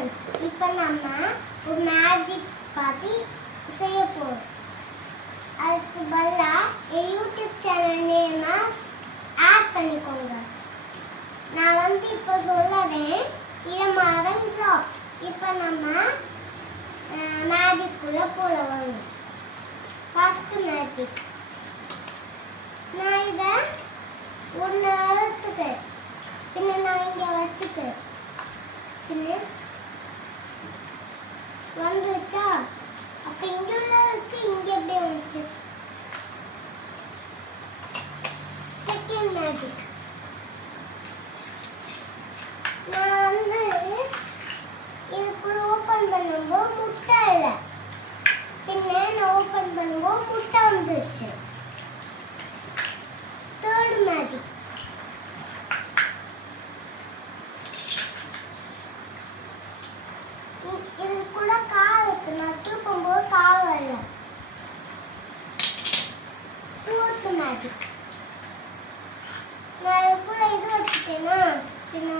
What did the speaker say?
Friends, இப்போ நம்ம ஒரு மேஜிக் பார்த்து செய்ய போகிறோம். அதுக்கு பதிலாக என் யூடியூப் சேனல் நேமை ஆட் பண்ணிக்கோங்க. நான் இப்போ சொல்லுறேன், இளமாறன் ட்ராப்ஸ். இப்போ நம்ம மேஜிக்குள்ளே போட வரணும். ஃபஸ்ட்டு மேஜிக் நான் இதை ஒன்று அழுத்துக்கிறேன், பின்ன நான் இங்கே வச்சுக்கிறேன், பின்ன வந்துச்சா? அப்போ இங்கே உள்ளதுக்கு இங்கே எப்படி வந்துச்சு? செகண்ட் மேஜிக் நான் இதுக்குள்ள ஓப்பன் பண்ணும்போது முட்டை இல்லை, பின்ன நான் ஓப்பன் பண்ணும்போது முட்டை வந்துச்சு. தேர்ட் மேஜிக் இது கூட கால் இருக்கு, நான் தூக்கும்போது கால் வரல. ஃபோர்த் மேஜிக் நான் இதுக்குள்ள இது வச்சுட்டேன்னா பின்ன